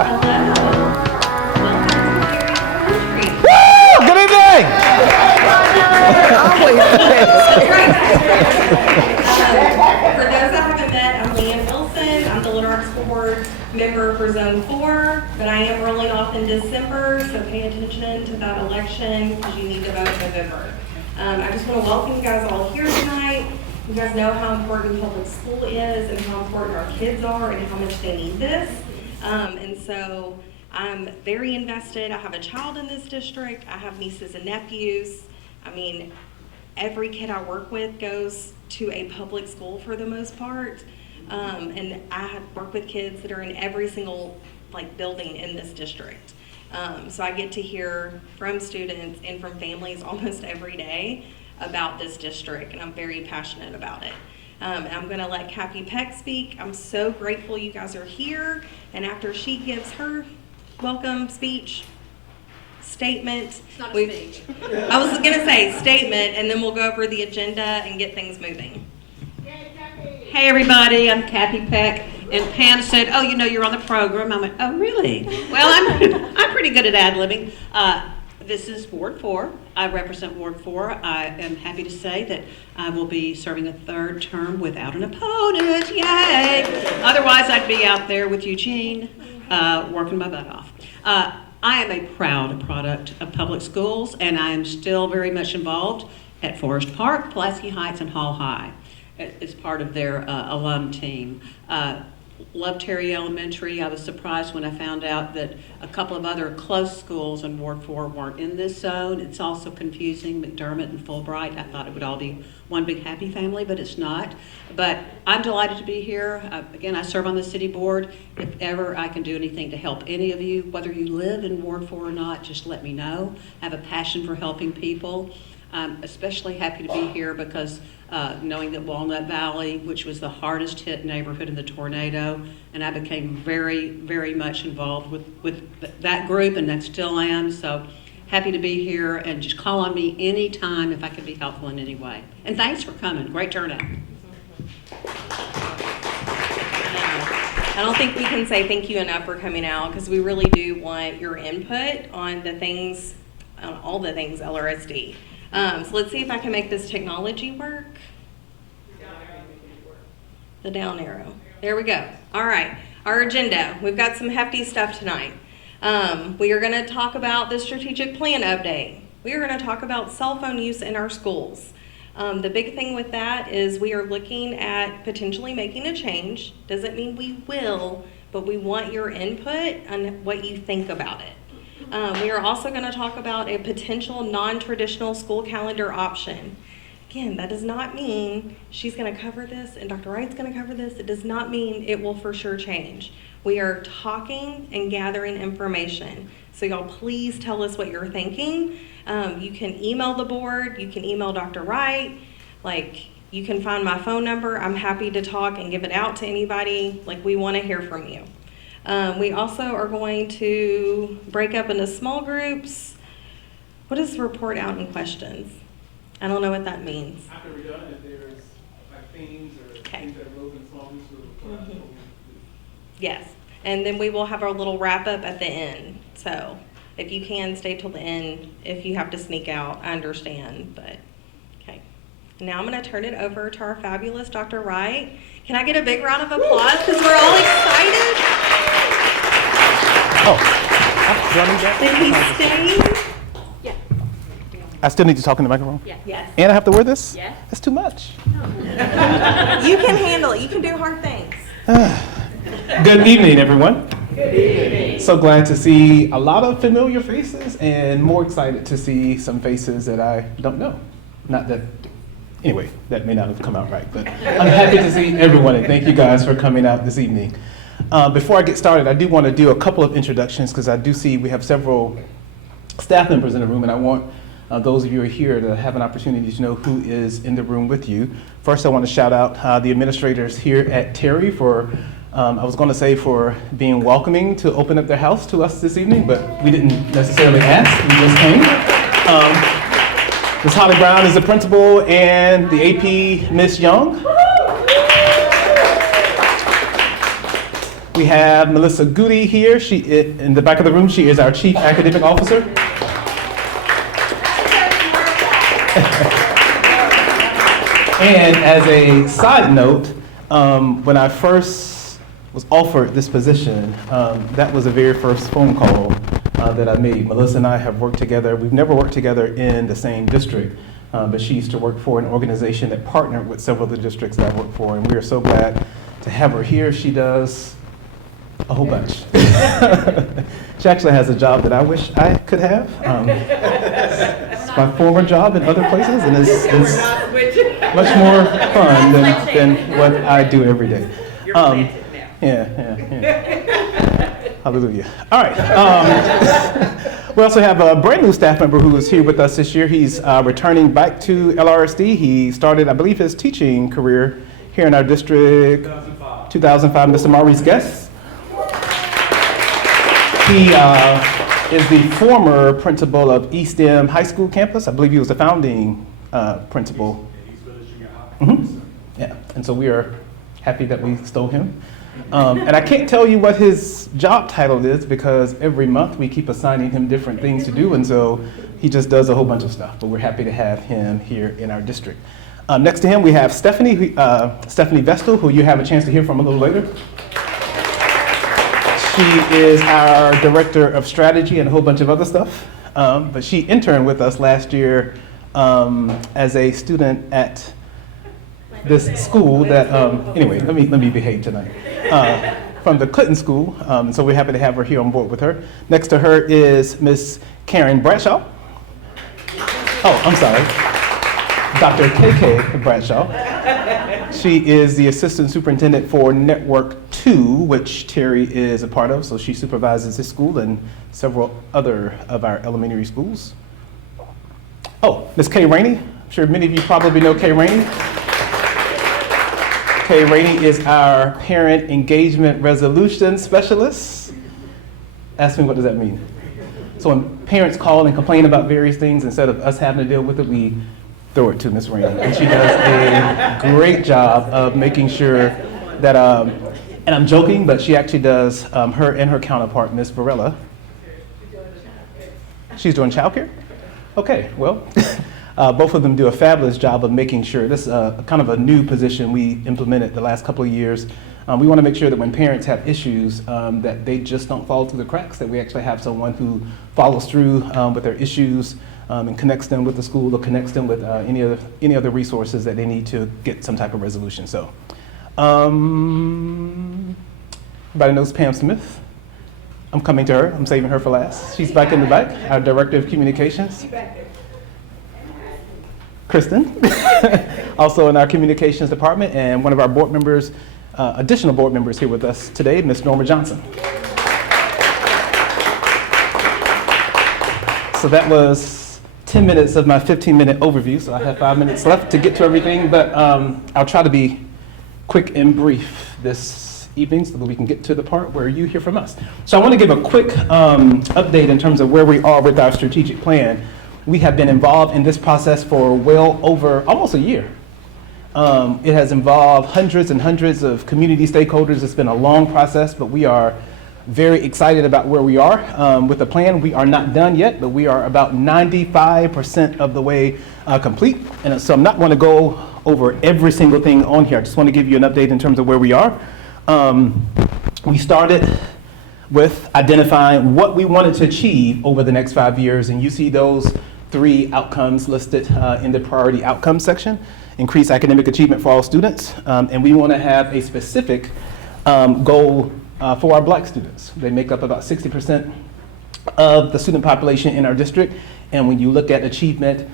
Woo! Good evening! For those that haven't met, I'm Leanne Wilson. I'm the Little Rock School Board member for Zone 4, but I am rolling off in December, so pay attention to that election because you need to vote in November. I just want to welcome you guys all here tonight. You guys know how important public school is and how important our kids are and how much they need this. And so I'm very invested. I have a child in this district. I have nieces and nephews. I mean, every kid I work with goes to a public school for the most part. And I have worked with kids that are in every single building in this district. So I get to hear from students and from families almost every day about this district, and I'm very passionate about it. And I'm gonna let Kathy Peck speak. I'm so grateful you guys are here, and after she gives her welcome speech, statement. It's not a speech. I was gonna say statement, and then we'll go over the agenda and get things moving. Hey everybody, I'm Kathy Peck, and Pam said, "Oh, you know you're on the program." I went, "Oh, really?" Well, I'm pretty good at ad-libbing. This is Ward 4. I represent Ward 4. I am happy to say that I will be serving a third term without an opponent. Yay! Otherwise, I'd be out there with Eugene, working my butt off. I am a proud product of public schools, and I am still very much involved at Forest Park, Pulaski Heights, and Hall High as part of their alum team. Love Terry Elementary. I was surprised when I found out that a couple of other close schools in Ward 4 weren't in this zone. It's also confusing, McDermott and Fulbright. I thought it would all be one big happy family, but it's not. But I'm delighted to be here. Again, I serve on the city board. If ever I can do anything to help any of you, whether you live in Ward 4 or not, just let me know. I have a passion for helping people. I'm especially happy to be here because knowing that Walnut Valley, which was the hardest hit neighborhood in the tornado, and I became very, very much involved with that group, and I still am. So happy to be here, and just call on me anytime if I can be helpful in any way. And thanks for coming. Great turnout. I don't think we can say thank you enough for coming out because we really do want your input on the things, on all the things LRSD. So let's see if I can make this technology work. The down arrow. There we go. All right. Our agenda. We've got some hefty stuff tonight. We are going to talk about the strategic plan update. We are going to talk about cell phone use in our schools. The big thing with that is we are looking at potentially making a change. Doesn't mean we will, but we want your input on what you think about it. We are also going to talk about a potential non-traditional school calendar option. Again, that does not mean she's going to cover this and Dr. Wright's going to cover this. It does not mean it will for sure change. We are talking and gathering information. So y'all please tell us what you're thinking. You can email the board. You can email Dr. Wright. You can find my phone number. I'm happy to talk and give it out to anybody. We want to hear from you. We also are going to break up into small groups. What is report out in questions? I don't know what that means. After we're done, if there's themes or things that are moving small groups, we'll report out what we need to do. Yes, and then we will have our little wrap up at the end. So if you can stay till the end, if you have to sneak out, I understand, but okay. Now I'm going to turn it over to our fabulous Dr. Wright. Can I get a big round of applause because we're all excited? Oh, do I need that? That he's staying? I still need to talk in the microphone? Yeah. Yes. And I have to wear this? Yes. That's too much. You can handle it. You can do hard things. Good evening, everyone. Good evening. So glad to see a lot of familiar faces and more excited to see some faces that I don't know. Not that, anyway, that may not have come out right, but I'm happy to see everyone and thank you guys for coming out this evening. Before I get started, I do want to do a couple of introductions because I do see we have several staff members in the room and I want those of you who are here to have an opportunity to know who is in the room with you. First, I want to shout out the administrators here at Terry for, I was going to say for being welcoming to open up their house to us this evening, but we didn't necessarily ask, we just came. Ms. Holly Brown is the principal and the AP, Ms. Young. We have Melissa Goody here. In the back of the room, she is our Chief Academic Officer. And as a side note, when I first was offered this position, that was the very first phone call that I made. Melissa and I have worked together. We've never worked together in the same district, but she used to work for an organization that partnered with several of the districts that I work for, and we are so glad to have her here. She does a whole bunch. She actually has a job that I wish I could have. It's my former job in other places, and it's much more fun than what I do every day. Yeah. Hallelujah. All right. We also have a brand new staff member who is here with us this year. He's returning back to LRSD. He started, I believe, his teaching career here in our district 2005, Mr. Maurice Guest. He is the former principal of East End High School campus. I believe he was the founding principal. Yeah, and so we are happy that we stole him. And I can't tell you what his job title is because every month we keep assigning him different things to do, and so he just does a whole bunch of stuff. But we're happy to have him here in our district. Next to him we have Stephanie Vestal, who you have a chance to hear from a little later. She is our Director of Strategy and a whole bunch of other stuff. But she interned with us last year as a student at this school that, anyway, let me behave tonight. From the Clinton School, so we're happy to have her here on board with her. Next to her is Miss Karen Bradshaw. Oh, I'm sorry. Dr. KK Bradshaw. She is the Assistant Superintendent for Network 2, which Terry is a part of, so she supervises this school and several other of our elementary schools. Oh, Miss Kay Rainey. I'm sure many of you probably know Kay Rainey. Kay Rainey is our Parent Engagement Resolution Specialist. Ask me, what does that mean? So when parents call and complain about various things, instead of us having to deal with it, we throw it to Miss Rainey. And she does a great job of making sure that, and I'm joking, but she actually does, her and her counterpart, Miss Varela. She's doing childcare? Okay, well, both of them do a fabulous job of making sure. This is kind of a new position we implemented the last couple of years. We want to make sure that when parents have issues, that they just don't fall through the cracks, that we actually have someone who follows through with their issues and connects them with the school or connects them with any other resources that they need to get some type of resolution. So, everybody knows Pam Smith. I'm coming to her. I'm saving her for last. She's back in the back, our Director of Communications. Kristen, also in our Communications Department, and one of our board members, additional board members here with us today, Ms. Norma Johnson. So that was 10 minutes of my 15-minute overview, so I have 5 minutes left to get to everything, but I'll try to be quick and brief this evening so that we can get to the part where you hear from us. So I want to give a quick update in terms of where we are with our strategic plan. We have been involved in this process for well over almost a year. It has involved hundreds and hundreds of community stakeholders. It's been a long process, but we are very excited about where we are with the plan. We are not done yet, but we are about 95% of the way complete. And so I'm not going to go over every single thing on here. I just want to give you an update in terms of where we are. We started with identifying what we wanted to achieve over the next 5 years, and you see those 3 outcomes listed in the priority outcomes section. Increase academic achievement for all students, and we want to have a specific goal for our Black students. They make up about 60% of the student population in our district, and when you look at achievement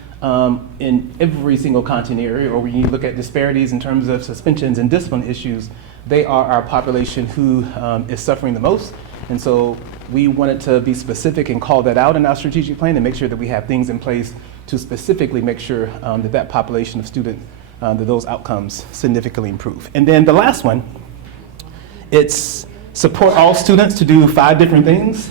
in every single content area, or when you look at disparities in terms of suspensions and discipline issues, they are our population who is suffering the most. And so we wanted to be specific and call that out in our strategic plan and make sure that we have things in place to specifically make sure that that population of students, that those outcomes significantly improve. And then the last one, it's support all students to do 5 different things.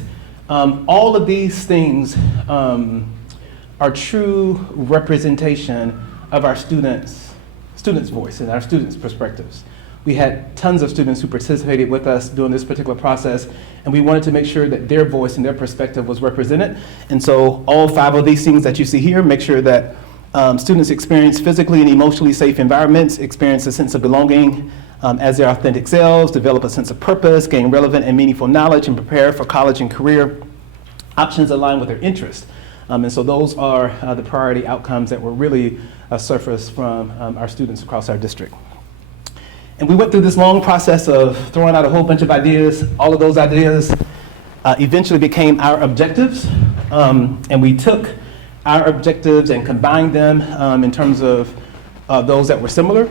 All of these things are true representation of our students' voice and our students' perspectives. We had tons of students who participated with us during this particular process, and we wanted to make sure that their voice and their perspective was represented. And so all 5 of these things that you see here make sure that students experience physically and emotionally safe environments, experience a sense of belonging as their authentic selves, develop a sense of purpose, gain relevant and meaningful knowledge, and prepare for college and career options aligned with their interests. And so those are the priority outcomes that were really surfaced from our students across our district. And we went through this long process of throwing out a whole bunch of ideas. All of those ideas eventually became our objectives. And we took our objectives and combined them in terms of those that were similar.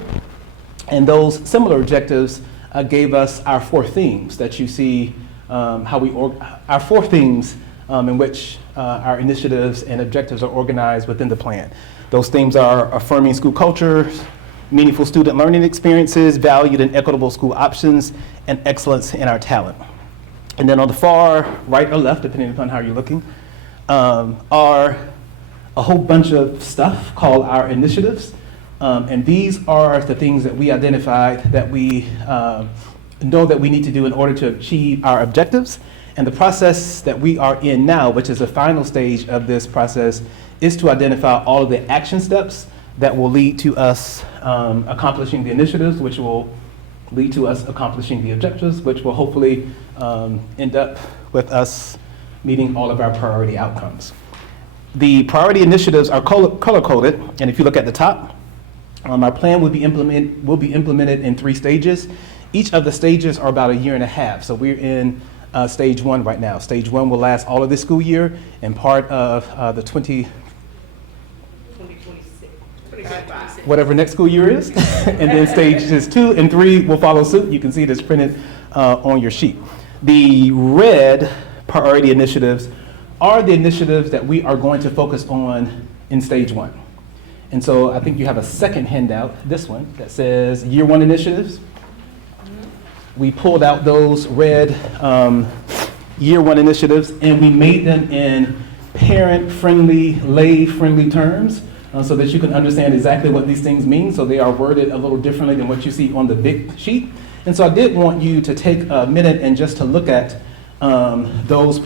And those similar objectives gave us our 4 themes that you see, our 4 themes in which our initiatives and objectives are organized within the plan. Those themes are affirming school culture, meaningful student learning experiences, valued and equitable school options, and excellence in our talent. And then on the far right or left, depending upon how you're looking, are a whole bunch of stuff called our initiatives. And these are the things that we identified that we know that we need to do in order to achieve our objectives. And the process that we are in now, which is the final stage of this process, is to identify all of the action steps that will lead to us accomplishing the initiatives, which will lead to us accomplishing the objectives, which will hopefully end up with us meeting all of our priority outcomes. The priority initiatives are color-coded, and if you look at the top, our plan will be implemented in 3 stages. Each of the stages are about 1.5 years, so we're in stage 1 right now. Stage 1 will last all of this school year and part of the 2026, whatever next school year is. And then stages 2 and 3 will follow suit. You can see this printed on your sheet. The red priority initiatives are the initiatives that we are going to focus on in stage 1. And so I think you have a second handout, this one, that says Year 1 initiatives. We pulled out those red Year 1 initiatives and we made them in parent-friendly, lay-friendly terms so that you can understand exactly what these things mean. So they are worded a little differently than what you see on the big sheet. And so I did want you to take a minute and just to look at those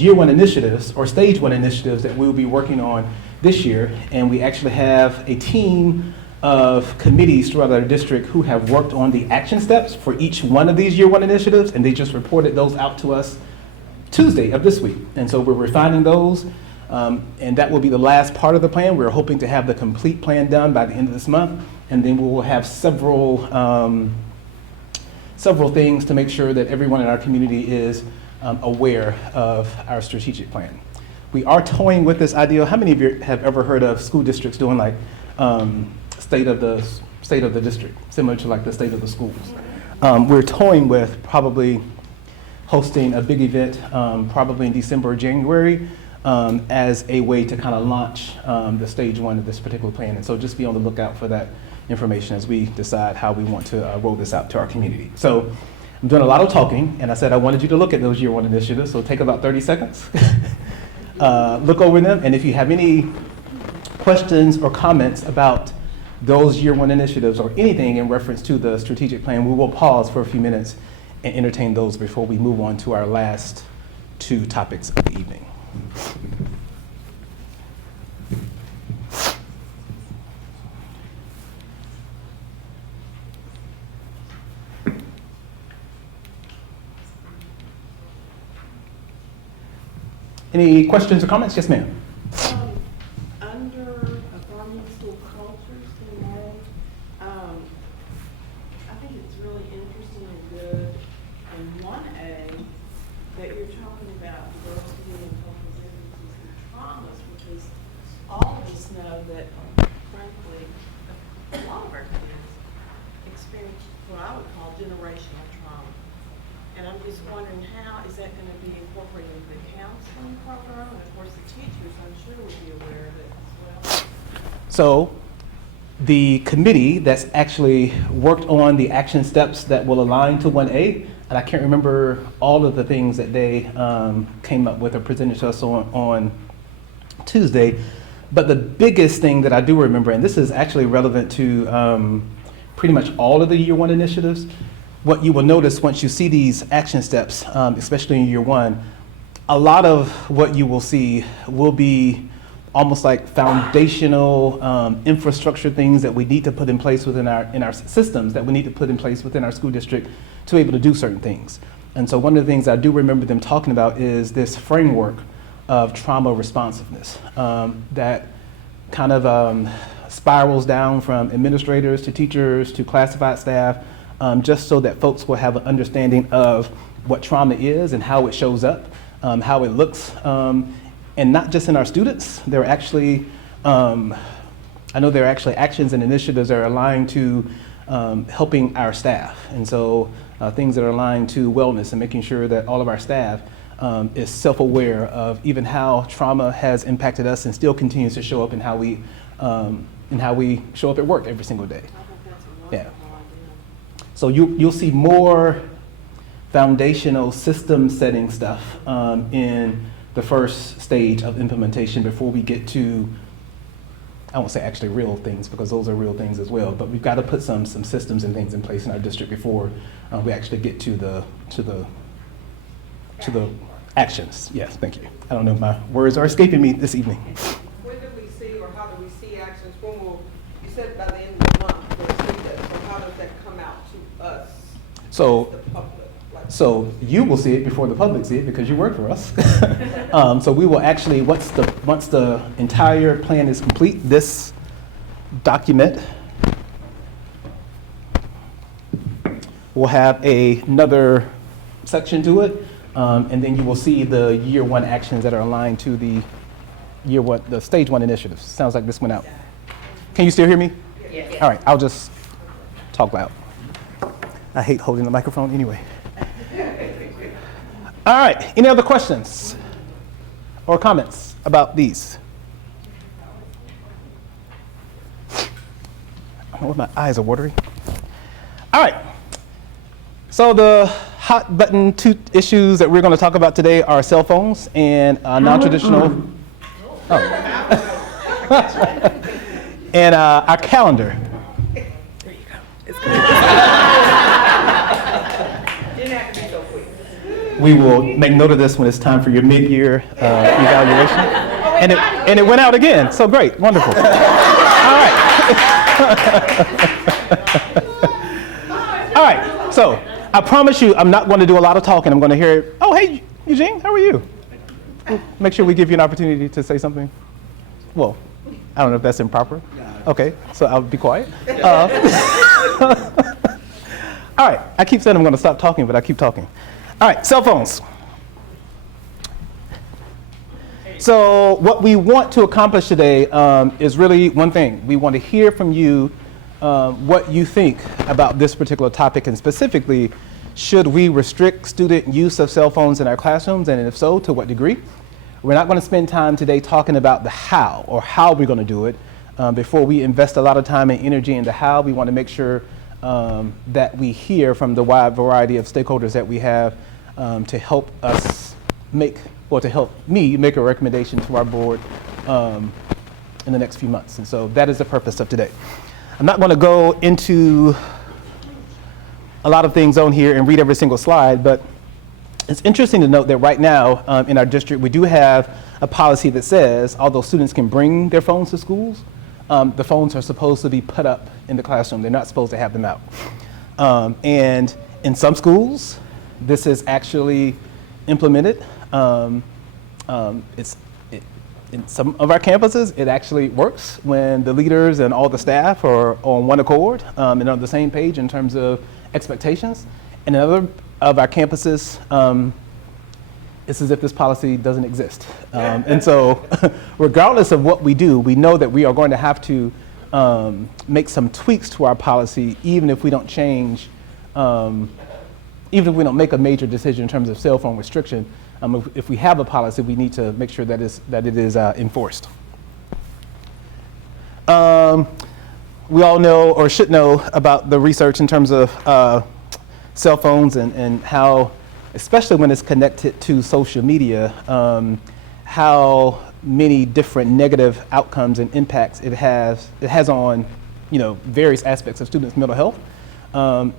Year 1 initiatives or stage 1 initiatives that we'll be working on this year. And we actually have a team of committees throughout our district who have worked on the action steps for each one of these Year 1 initiatives, and they just reported those out to us Tuesday of this week. And so we're refining those, and that will be the last part of the plan. We're hoping to have the complete plan done by the end of this month, and then we will have several things to make sure that everyone in our community is aware of our strategic plan. We are toying with this idea. How many of you have ever heard of school districts doing like state of the district, similar to like the state of the schools? We're toying with probably hosting a big event, probably in December or January, as a way to kind of launch the stage 1 of this particular plan. And so just be on the lookout for that information as we decide how we want to roll this out to our community. So I'm doing a lot of talking, and I said I wanted you to look at those Year 1 initiatives, so take about 30 seconds. Look over them, and if you have any questions or comments about those Year 1 initiatives or anything in reference to the strategic plan, we will pause for a few minutes and entertain those before we move on to our last 2 topics of the evening. Any questions or comments? Yes, ma'am. Under affirming school cultures, I think it's really interesting and good in 1A that you're talking about diversity and cultural differences and traumas, because all of us know that, frankly, a lot of our kids experience what I would call generational trauma. And I'm just wondering, how is that going to be incorporated into the counseling program? And of course, the teachers, I'm sure, will be aware of it as well. So the committee that's actually worked on the action steps that will align to 1A, and I can't remember all of the things that they came up with or presented to us on Tuesday, but the biggest thing that I do remember, and this is actually relevant to pretty much all of the year one initiatives. What you will notice once you see these action steps, especially in year one, a lot of what you will see will be almost like foundational infrastructure things that we need to put in place within our systems, that we need to put in place within our school district to be able to do certain things. And so one of the things I do remember them talking about is this framework of trauma responsiveness that kind of spirals down from administrators to teachers to classified staff, just so that folks will have an understanding of what trauma is and how it shows up, how it looks, and not just in our students. There are actually, I know there are actually actions and initiatives that are aligned to helping our staff. And so things that are aligned to wellness and making sure that all of our staff is self-aware of even how trauma has impacted us and still continues to show up in how we show up at work every single day. I think that's a wonderful Yeah. idea. So you'll see more foundational system setting stuff in the first stage of implementation before we get to, I won't say actually real things because those are real things as well, but we've got to put some systems and things in place in our district before we actually get to the actions. Yes, thank you. I don't know, my words are escaping me this evening. When do we see, or how do we see actions? When will, you said by the end of the month, we'll see that, so how does that come out to us, So the public? Like, So you will see it before the public see it because you work for us. So we will actually, once the entire plan is complete, this document will have another section to it, and then you will see the year one actions that are aligned to the the stage one initiatives. Sounds like this went out. Can you still hear me? yes. All right, I'll just talk loud. I hate holding the microphone anyway. All right, any other questions or comments about these? Oh, my eyes are watery. All right, so the hot button two issues that we're going to talk about today are cell phones and non-traditional, and our calendar. We will make note of this when it's time for your mid-year evaluation. And it went out again, so great, wonderful. All right. All right, so I promise you I'm not going to do a lot of talking. I'm going to hear, oh, hey, Eugene, how are you? Make sure we give you an opportunity to say something. Well, I don't know if that's improper. Okay, so I'll be quiet. All right, I keep saying I'm going to stop talking, but I keep talking. All right, cell phones. So what we want to accomplish today is really one thing. We want to hear from you what you think about this particular topic, and specifically, should we restrict student use of cell phones in our classrooms, and if so, to what degree? We're not going to spend time today talking about the how, or how we're going to do it. Before we invest a lot of time and energy into how, we want to make sure that we hear from the wide variety of stakeholders that we have to help us to help me make a recommendation to our board in the next few months. And so that is the purpose of today. I'm not going to go into a lot of things on here and read every single slide, but it's interesting to note that right now in our district, we do have a policy that says, although students can bring their phones to schools, the phones are supposed to be put up in the classroom. They're not supposed to have them out. And in some schools, this is actually implemented. In some of our campuses, it actually works when the leaders and all the staff are on one accord and on the same page in terms of expectations. And in other of our campuses, it's as if this policy doesn't exist. And so regardless of what we do, we know that we are going to have to make some tweaks to our policy, even if we don't change, even if we don't make a major decision in terms of cell phone restriction. If we have a policy, we need to make sure that it is enforced. We all know, or should know, about the research in terms of cell phones and how, especially when it's connected to social media, how many different negative outcomes and impacts it has on various aspects of students' mental health.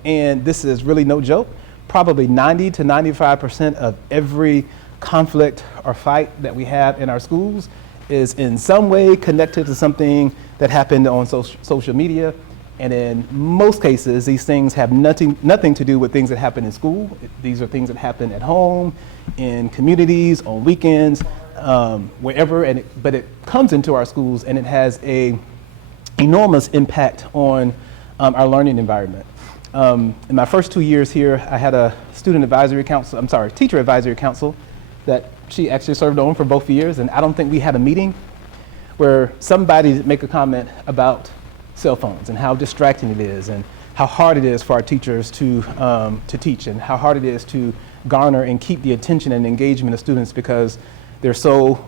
And this is really no joke. Probably 90 to 95% of every conflict or fight that we have in our schools is in some way connected to something that happened on social media. And in most cases, these things have nothing to do with things that happen in school. These are things that happen at home, in communities, on weekends, wherever. But it comes into our schools, and it has a enormous impact on our learning environment. In my first 2 years here, I had a teacher advisory council that she actually served on for both years, and I don't think we had a meeting where somebody would make a comment about cell phones and how distracting it is and how hard it is for our teachers to teach and how hard it is to garner and keep the attention and engagement of students because they're so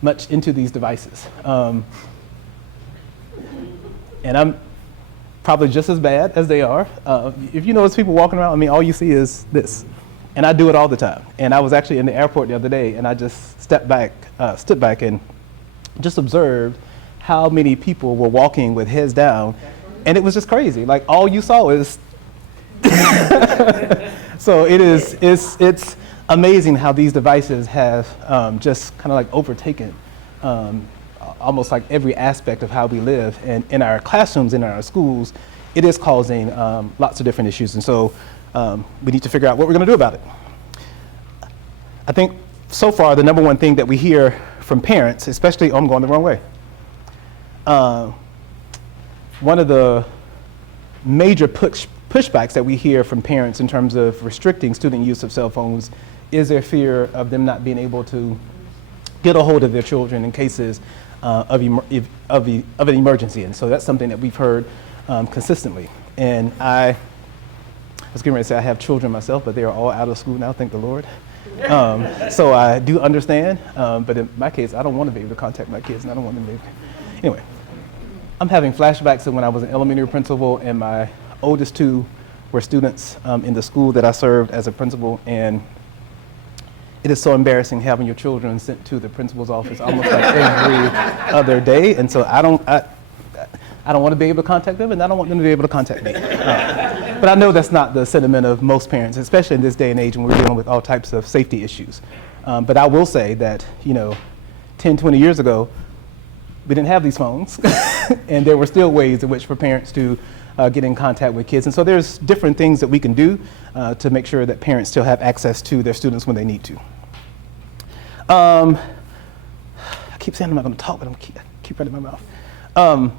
much into these devices. And I'm probably just as bad as they are. If you notice people walking around, all you see is this. And I do it all the time. And I was actually in the airport the other day, and I just stood back and just observed how many people were walking with heads down. And it was just crazy. Like, all you saw is, so it's amazing how these devices have just kind of like overtaken almost like every aspect of how we live. And in our classrooms, in our schools, it is causing lots of different issues. And so we need to figure out what we're going to do about it. I think so far the number one thing that we hear from parents, especially, I'm going the wrong way. One of the major pushbacks that we hear from parents in terms of restricting student use of cell phones is their fear of them not being able to get a hold of their children in cases of an emergency. And so that's something that we've heard consistently. And I was getting ready to say I have children myself, but they are all out of school now, thank the Lord. So I do understand, but in my case, I don't want to be able to contact my kids, and I don't want them to be. Anyway, I'm having flashbacks of when I was an elementary principal, and my oldest two were students in the school that I served as a principal, and it is so embarrassing having your children sent to the principal's office almost like every other day, and so I don't want to be able to contact them, and I don't want them to be able to contact me. But I know that's not the sentiment of most parents, especially in this day and age when we're dealing with all types of safety issues. But I will say that, 10, 20 years ago, we didn't have these phones, and there were still ways in which for parents to get in contact with kids. And so there's different things that we can do to make sure that parents still have access to their students when they need to. I keep saying I'm not going to talk, but I keep running my mouth.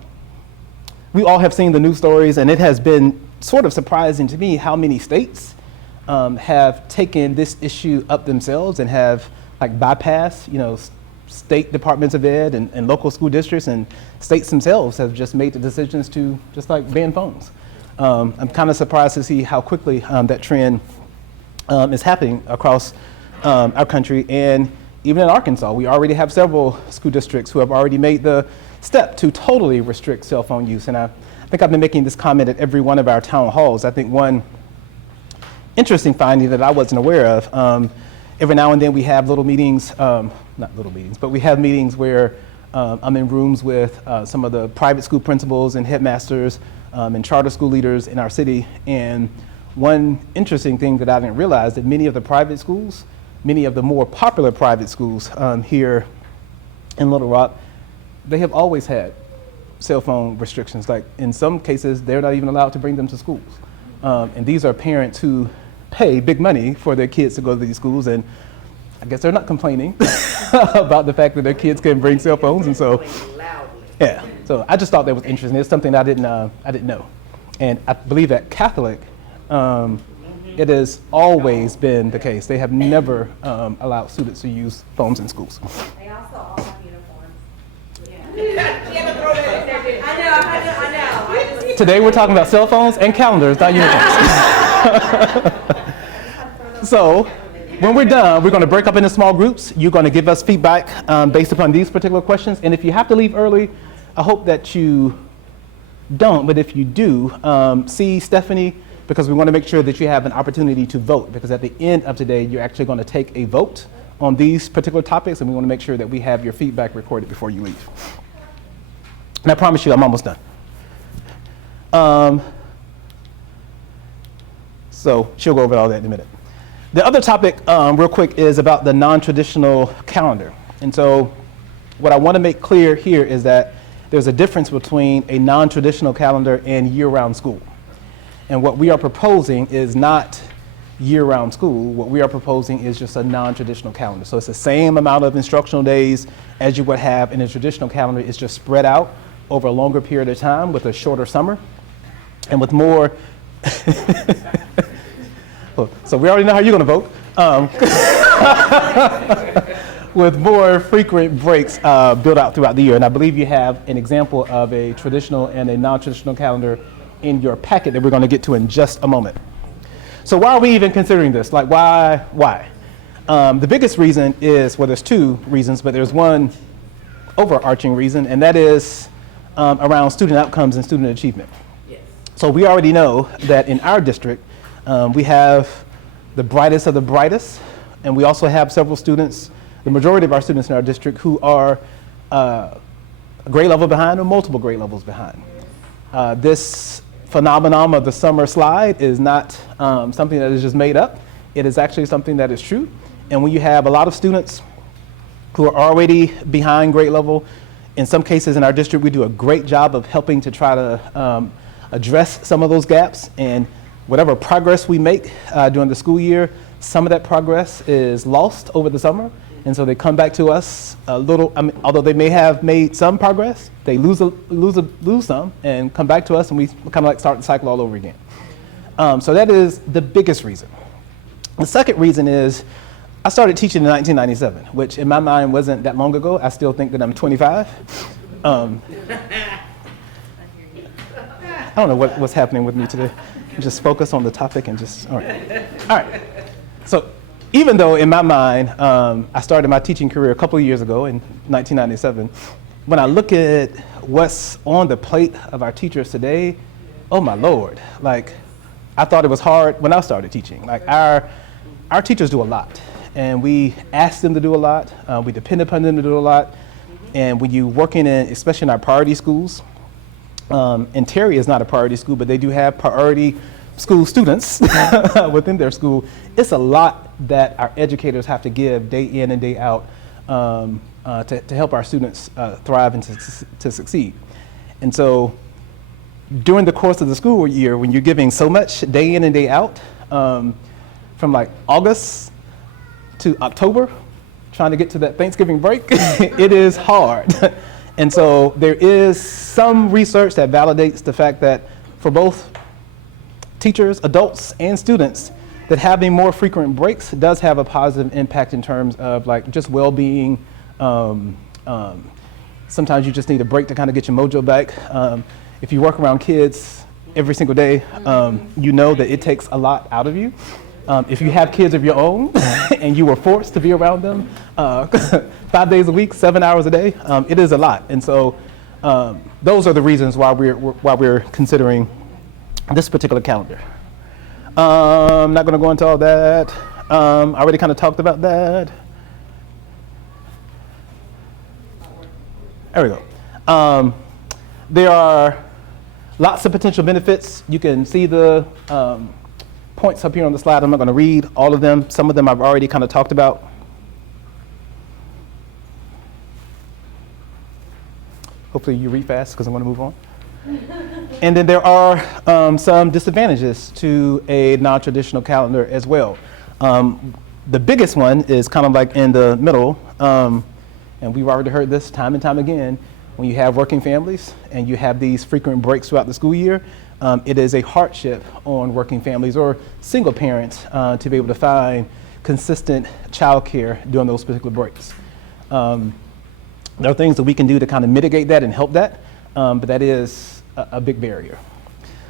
We all have seen the news stories, and it has been sort of surprising to me how many states have taken this issue up themselves and have bypassed, state departments of ed and local school districts, and states themselves have just made the decisions to just ban phones. I'm kind of surprised to see how quickly that trend is happening across our country. And even in Arkansas, we already have several school districts who have already made the step to totally restrict cell phone use. And I think I've been making this comment at every one of our town halls. I think one interesting finding that I wasn't aware of, every now and then we have little meetings, not little meetings, but we have meetings where I'm in rooms with some of the private school principals and headmasters and charter school leaders in our city. And one interesting thing that I didn't realize that many of the private schools, many of the more popular private schools here in Little Rock, they have always had cell phone restrictions. Like in some cases, they're not even allowed to bring them to schools. And these are parents who pay big money for their kids to go to these schools, and I guess they're not complaining about the fact that their kids can bring cell phones. And so, yeah. So I just thought that was interesting. It's something I didn't know. And I believe at Catholic, it has always been the case. They have never allowed students to use phones in schools. They also all have uniforms. I know. Today we're talking about cell phones and calendars, not uniforms. So when we're done, we're going to break up into small groups. You're going to give us feedback based upon these particular questions. And if you have to leave early, I hope that you don't. But if you do, see Stephanie, because we want to make sure that you have an opportunity to vote. Because at the end of today, you're actually going to take a vote on these particular topics, and we want to make sure that we have your feedback recorded before you leave. And I promise you, I'm almost done. So she'll go over all that in a minute. The other topic, real quick, is about the non-traditional calendar. And so what I want to make clear here is that there's a difference between a non-traditional calendar and year-round school. And what we are proposing is not year-round school. What we are proposing is just a non-traditional calendar. So it's the same amount of instructional days as you would have in a traditional calendar. It's just spread out over a longer period of time with a shorter summer and with more. So we already know how you're going to vote. With more frequent breaks built out throughout the year. And I believe you have an example of a traditional and a non-traditional calendar in your packet that we're going to get to in just a moment. So why are we even considering this? Like, why? The biggest reason is, well, there's two reasons, but there's one overarching reason, and that is around student outcomes and student achievement. Yes. So we already know that in our district, we have the brightest of the brightest, and we also have several students, the majority of our students in our district, who are a grade level behind or multiple grade levels behind. This phenomenon of the summer slide is not something that is just made up. It is actually something that is true. And when you have a lot of students who are already behind grade level, in some cases in our district, we do a great job of helping to try to address some of those gaps. And whatever progress we make during the school year, some of that progress is lost over the summer. And so they come back to us a little, although they may have made some progress, they lose some and come back to us, and we kind of like start the cycle all over again. So that is the biggest reason. The second reason is I started teaching in 1997, which in my mind wasn't that long ago. I still think that I'm 25. I don't know what's happening with me today. Just focus on the topic and just, all right. So even though in my mind, I started my teaching career a couple of years ago in 1997, when I look at what's on the plate of our teachers today, oh my Lord, like I thought it was hard when I started teaching. Like our teachers do a lot, and we ask them to do a lot. We depend upon them to do a lot. And when you're working in, especially in our priority schools, and Terry is not a priority school, but they do have priority school students within their school. It's a lot that our educators have to give day in and day out to help our students thrive and to succeed. And so during the course of the school year, when you're giving so much day in and day out, from like August to October, trying to get to that Thanksgiving break, it is hard. And so there is some research that validates the fact that for both teachers, adults, and students, that having more frequent breaks does have a positive impact in terms of like just well-being. Sometimes you just need a break to kind of get your mojo back. If you work around kids every single day, you know that it takes a lot out of you. If you have kids of your own and you were forced to be around them 5 days a week, 7 hours a day, it is a lot. And so those are the reasons why we're considering this particular calendar. I'm not going to go into all that. I already kind of talked about that. There we go. There are lots of potential benefits. You can see the points up here on the slide. I'm not going to read all of them. Some of them I've already kind of talked about. Hopefully you read fast because I'm going to move on. And then there are some disadvantages to a non-traditional calendar as well. The biggest one is kind of like in the middle, and we've already heard this time and time again. When you have working families and you have these frequent breaks throughout the school year, it is a hardship on working families or single parents to be able to find consistent childcare during those particular breaks. There are things that we can do to kind of mitigate that and help that, but that is a big barrier.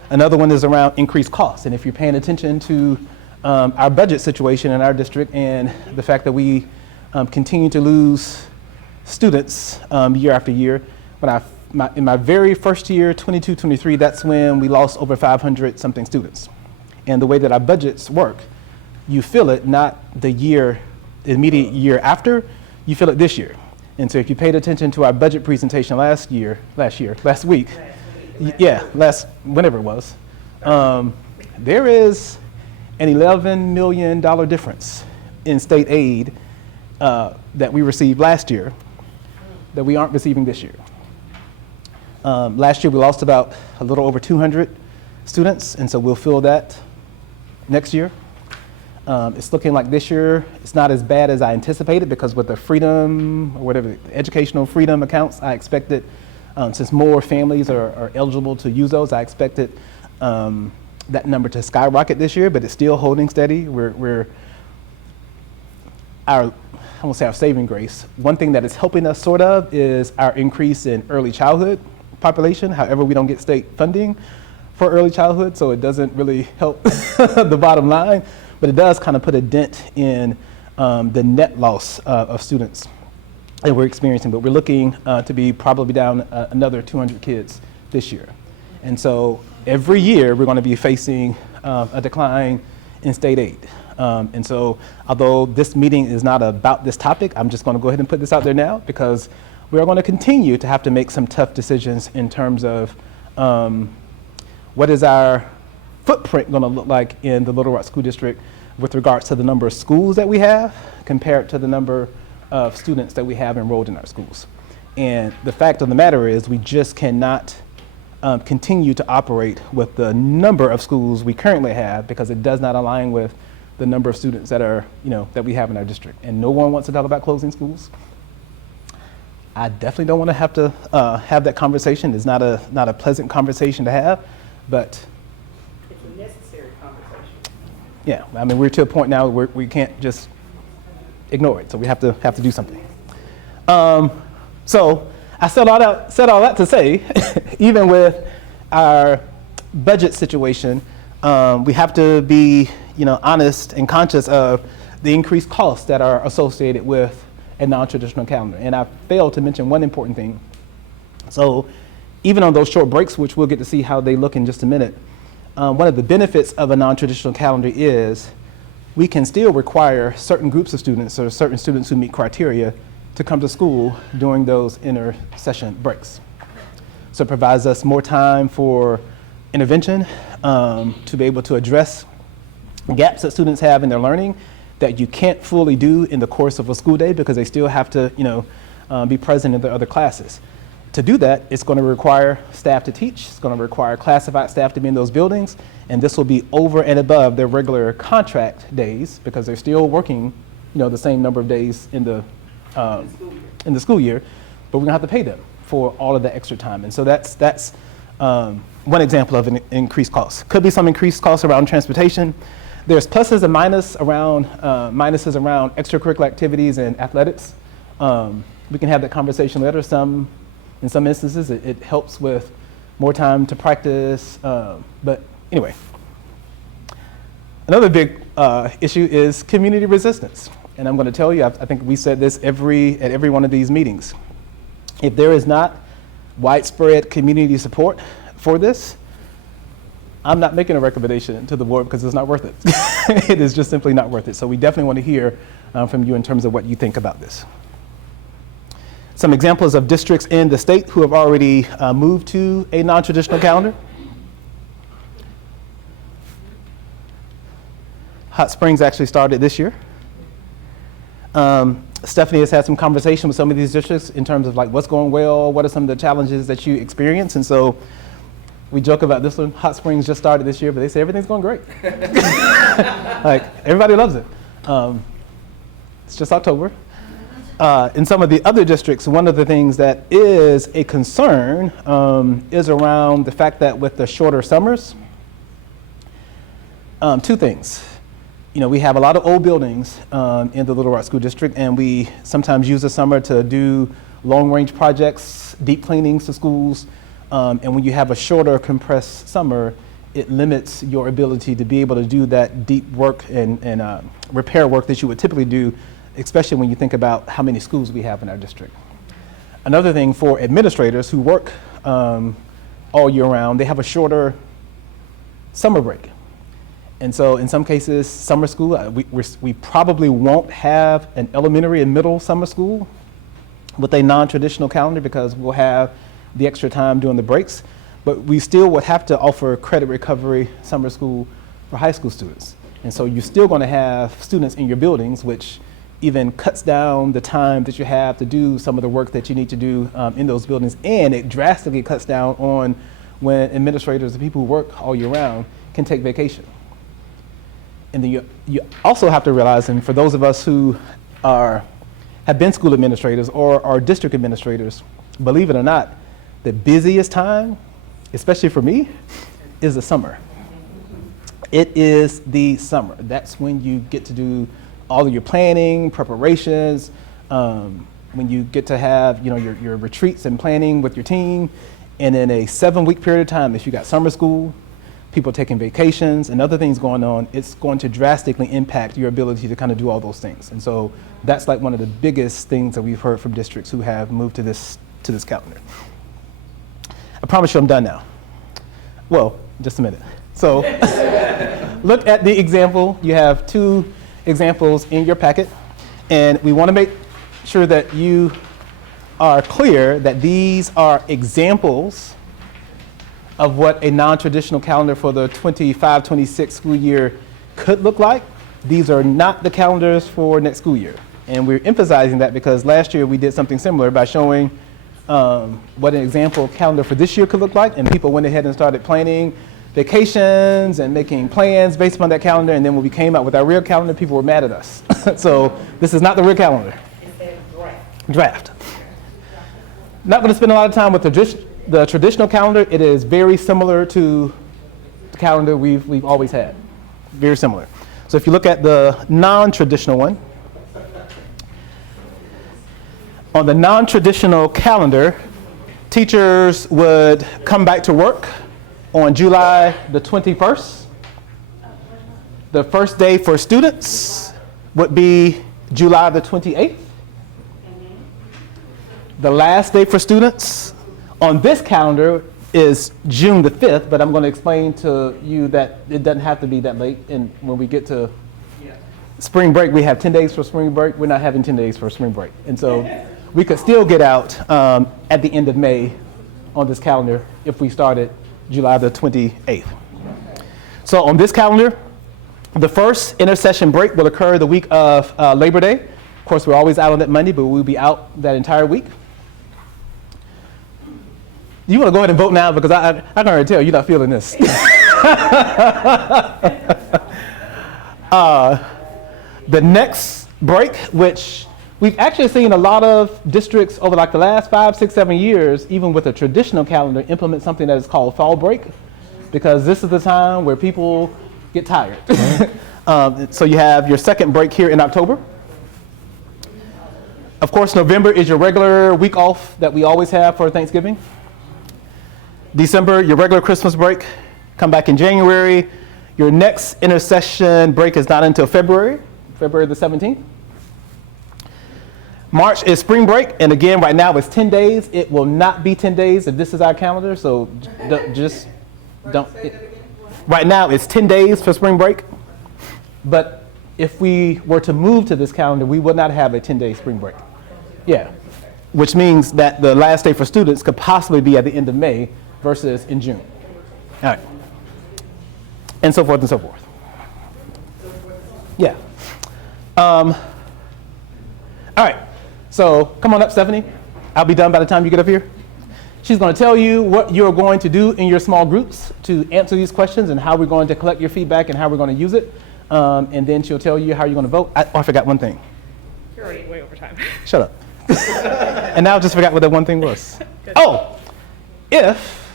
Another one is around increased costs. And if you're paying attention to our budget situation in our district and the fact that we continue to lose students year after year, in my very first year, 22-23, that's when we lost over 500 something students. And the way that our budgets work, you feel it not the immediate year after, you feel it this year. And so if you paid attention to our budget presentation last week, Yeah, whenever it was. There is an $11 million difference in state aid that we received last year that we aren't receiving this year. Last year we lost about a little over 200 students, and so we'll fill that next year. It's looking like this year it's not as bad as I anticipated, because with the freedom, or whatever, educational freedom accounts, I expected, since more families are eligible to use those, I expected that number to skyrocket this year, but it's still holding steady. I won't say our saving grace. One thing that is helping us sort of is our increase in early childhood population. However, we don't get state funding for early childhood, so it doesn't really help the bottom line, but it does kind of put a dent in the net loss of students that we're experiencing. But we're looking to be probably down another 200 kids this year. And so every year we're going to be facing a decline in state aid. And so although this meeting is not about this topic, I'm just going to go ahead and put this out there now, because we are going to continue to have to make some tough decisions in terms of what is our footprint going to look like in the Little Rock School District with regards to the number of schools that we have compared to the number of students that we have enrolled in our schools. And the fact of the matter is we just cannot continue to operate with the number of schools we currently have, because it does not align with the number of students that are, that we have in our district. And no one wants to talk about closing schools. I definitely don't want to have that conversation. It's not a pleasant conversation to have, but It's a necessary conversation. yeah, I mean, we're to a point now where we can't just ignore it, so we have to do something. So I said all that to say, even with our budget situation, we have to be, honest and conscious of the increased costs that are associated with a non-traditional calendar. And I failed to mention one important thing. So even on those short breaks, which we'll get to see how they look in just a minute, one of the benefits of a non-traditional calendar is we can still require certain groups of students or certain students who meet criteria to come to school during those inter-session breaks. So it provides us more time for intervention, to be able to address gaps that students have in their learning that you can't fully do in the course of a school day, because they still have to, be present in their other classes. To do that, it's going to require staff to teach. It's going to require classified staff to be in those buildings, and this will be over and above their regular contract days, because they're still working, the same number of days in the school year, but we're going to have to pay them for all of the extra time. And so that's one example of an increased cost. Could be some increased costs around transportation. There's pluses and minuses around extracurricular activities and athletics. We can have that conversation later. In some instances, it helps with more time to practice. But anyway, another big issue is community resistance. And I'm going to tell you, I think we said this at every one of these meetings. If there is not widespread community support for this, I'm not making a recommendation to the board, because it's not worth it. It is just simply not worth it. So we definitely want to hear from you in terms of what you think about this. Some examples of districts in the state who have already moved to a non-traditional calendar. Hot Springs actually started this year. Stephanie has had some conversation with some of these districts in terms of like what's going well, what are some of the challenges that you experience, and so we joke about this one. Hot Springs just started this year, but they say everything's going great. Like, everybody loves it. It's just October. In some of the other districts, one of the things that is a concern is around the fact that with the shorter summers, two things. We have a lot of old buildings in the Little Rock School District, and we sometimes use the summer to do long-range projects, deep cleanings to schools. And when you have a shorter compressed summer, it limits your ability to be able to do that deep work and repair work that you would typically do, especially when you think about how many schools we have in our district. Another thing for administrators who work all year round, they have a shorter summer break. And so in some cases, summer school, we probably won't have an elementary and middle summer school with a non-traditional calendar, because we'll have the extra time during the breaks. but we still would have to offer credit recovery summer school for high school students. And so you're still going to have students in your buildings, which even cuts down the time that you have to do some of the work that you need to do in those buildings. And it drastically cuts down on when administrators and people who work all year round can take vacation. And then you also have to realize, and for those of us who have been school administrators or are district administrators, believe it or not, the busiest time, especially for me, is the summer. It is the summer. That's when you get to do all of your planning, preparations, when you get to have your retreats and planning with your team. And in a 7-week period of time, if you got summer school, people taking vacations and other things going on, it's going to drastically impact your ability to kind of do all those things. And so that's like one of the biggest things that we've heard from districts who have moved to this calendar. I promise you I'm done now. Well, just a minute. So look at the example. You have 2 examples in your packet, and we want to make sure that you are clear that these are examples of what a non-traditional calendar for the 25-26 school year could look like. These are not the calendars for next school year. And we're emphasizing that because last year we did something similar by showing what an example calendar for this year could look like, and people went ahead and started planning vacations and making plans based upon that calendar, and then when we came out with our real calendar, people were mad at us. So this is not the real calendar. Draft. Not going to spend a lot of time with the traditional calendar. It is very similar to the calendar we've always had. Very similar. So if you look at the non-traditional one, on the non-traditional calendar, teachers would come back to work on July the 21st. The first day for students would be July the 28th. The last day for students on this calendar is June the 5th, but I'm going to explain to you that it doesn't have to be that late. And when we get to spring break, we have 10 days for spring break. We're not having 10 days for spring break. And so we could still get out at the end of May on this calendar if we started July the 28th. So on this calendar, the first intersession break will occur the week of Labor Day. Of course, we're always out on that Monday, but we'll be out that entire week. You want to go ahead and vote now because I can already tell you're not feeling this. The next break, which we've actually seen a lot of districts over like the last 5, 6, 7 years, even with a traditional calendar, implement something that is called fall break, because this is the time where people get tired. So you have your second break here in October. Of course, November is your regular week off that we always have for Thanksgiving. December, your regular Christmas break. Come back in January. Your next intersession break is not until February the 17th. March is spring break, and again, right now it's 10 days. It will not be 10 days if this is our calendar, so don't. Right now it's 10 days for spring break, but if we were to move to this calendar, we would not have a 10-day spring break. Yeah, which means that the last day for students could possibly be at the end of May versus in June. All right, and so forth and so forth. Yeah. All right, so come on up, Stephanie. I'll be done by the time you get up here. She's going to tell you what you're going to do in your small groups to answer these questions and how we're going to collect your feedback and how we're going to use it. And then she'll tell you how you're going to vote. I forgot one thing. You're already way over time. Shut up. And now I just forgot what that one thing was. Good. Oh, if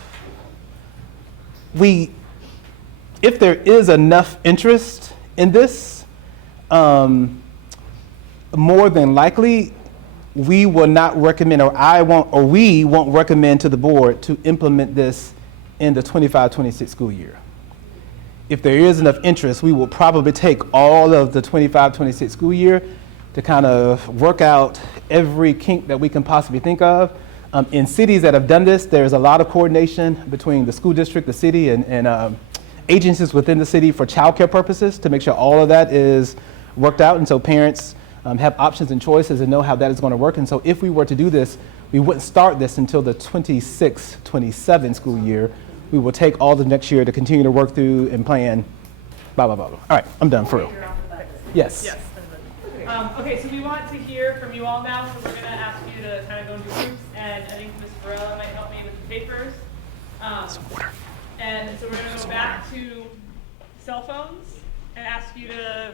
there is enough interest in this, more than likely, we will not recommend, we won't recommend to the board to implement this in the 25-26 school year. If there is enough interest, we will probably take all of the 25-26 school year to kind of work out every kink that we can possibly think of. In cities that have done this, there's a lot of coordination between the school district, the city, and agencies within the city for childcare purposes to make sure all of that is worked out. And so parents have options and choices and know how that is going to work. And so if we were to do this, we wouldn't start this until the 26-27 school year. We will take all the next year to continue to work through and plan, blah, blah, blah, blah. All right, I'm done for real. Yes. Yes. Okay, so we want to hear from you all now, so we're going to ask you to kind of go into groups, and I think Ms. Varela might help me with the papers. And so we're going to go back to cell phones and ask you to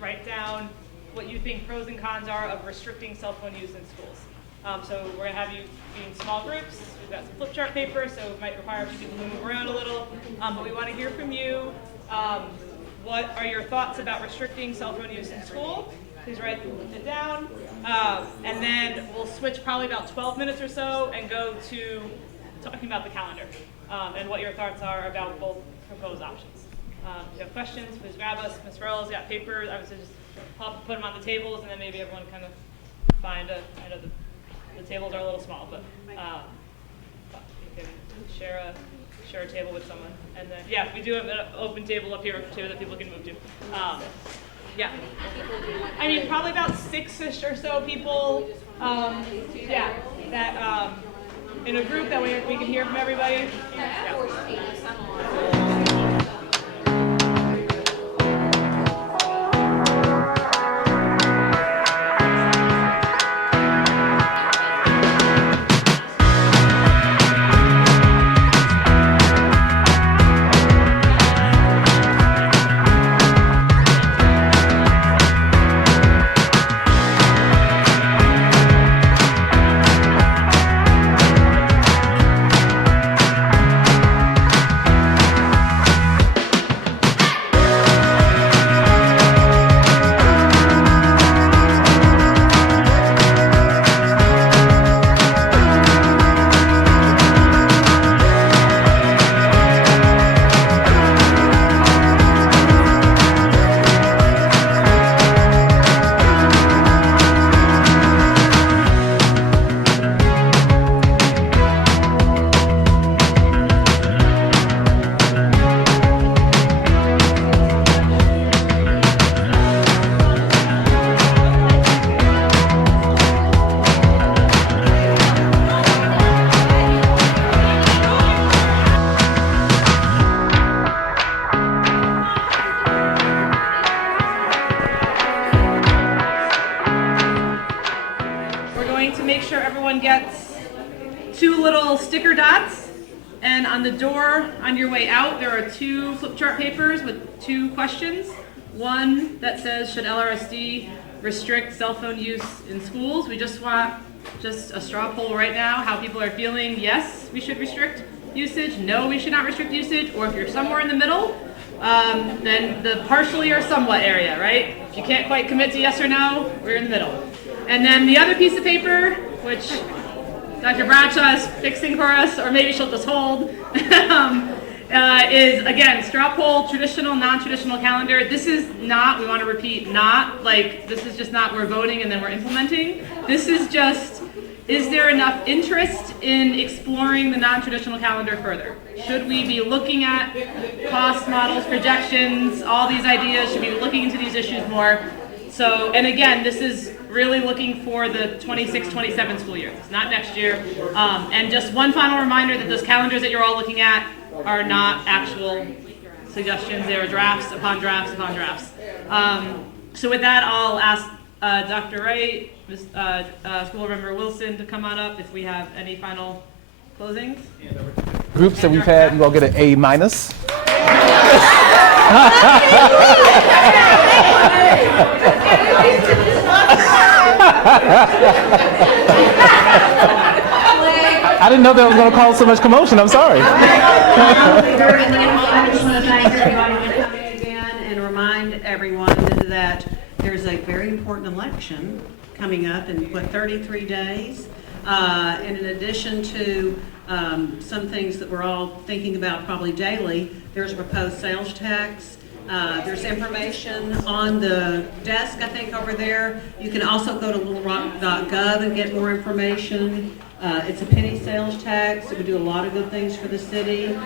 write down what you think pros and cons are of restricting cell phone use in schools. So we're going to have you be in small groups. We've got some flip chart paper, so it might require a few people to move around a little. But we want to hear from you. What are your thoughts about restricting cell phone use in school? Please write it down. And then we'll switch probably about 12 minutes or so and go to talking about the calendar and what your thoughts are about both proposed options. If you have questions, please grab us. Ms. Farrell's got papers. I would say just put them on the tables, and then maybe everyone kind of find a, I know the tables are a little small, but you can share a table with someone. And then, yeah, we do have an open table up here too that people can move to. Yeah. I mean, probably about 6-ish or so people, yeah, that in a group that we can hear from everybody. Yeah. Sticker dots, and on the door on your way out there are 2 flip chart papers with 2 questions. One that says, should LRSD restrict cell phone use in schools? We just want a straw poll right now, how people are feeling. Yes, we should restrict usage. No, we should not restrict usage. Or if you're somewhere in the middle, then the partially or somewhat area, right? If you can't quite commit to yes or no, we're in the middle. And then the other piece of paper, which Dr. Bradshaw is fixing for us, or maybe she'll just hold, is, again, straw poll, traditional, non-traditional calendar. This is not, we want to repeat, not like, this is just not we're voting and then we're implementing. This is just, is there enough interest in exploring the non-traditional calendar further? Should we be looking at cost models, projections, all these ideas? Should we be looking into these issues more? So, and again, this is really looking for the 26-27 school year. It's not next year. And just one final reminder that those calendars that you're all looking at are not actual suggestions. They are drafts upon drafts upon drafts. So with that, I'll ask Dr. Wright, School Board Member Wilson to come on up if we have any final closings. Groups that we've had, we'll get an A-. I didn't know that was going to cause so much commotion. I'm sorry. I just want to thank everybody for coming again and remind everyone that there's a very important election coming up in, 33 days. And in addition to some things that we're all thinking about probably daily, there's a proposed sales tax. There's information on the desk, I think, over there. You can also go to littlerock.gov and get more information. It's a penny sales tax. It would do a lot of good things for the city.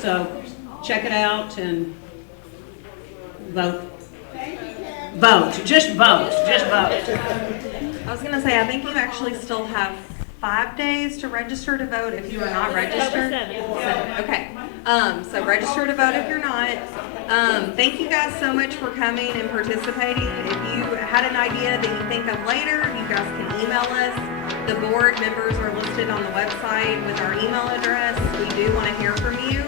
So check it out and vote. Vote. Just vote. Just vote. I was gonna say, I think you actually still have 5 days to register to vote if you are not registered. Okay, so register to vote if you're not. Thank you guys so much for coming and participating. If you had an idea that you think of later, you guys can email us. The board members are listed on the website with our email address. We do want to hear from you.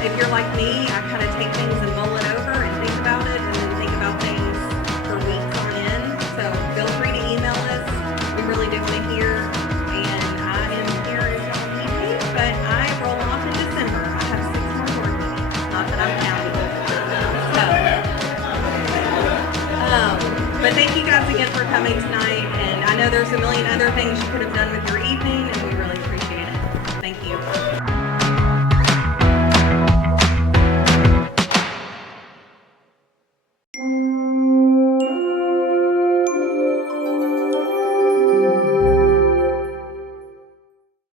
If you're like me, I kind of take things and mull it over and think about it and then think about things for weeks on end. So feel free to email us. We really do want to hear. And I am here if y'all need me, but I roll off in December. I have 6 more board meetings. Not that I'm counting. But thank you guys again for coming tonight. And I know there's a million other things you could have done with your evening.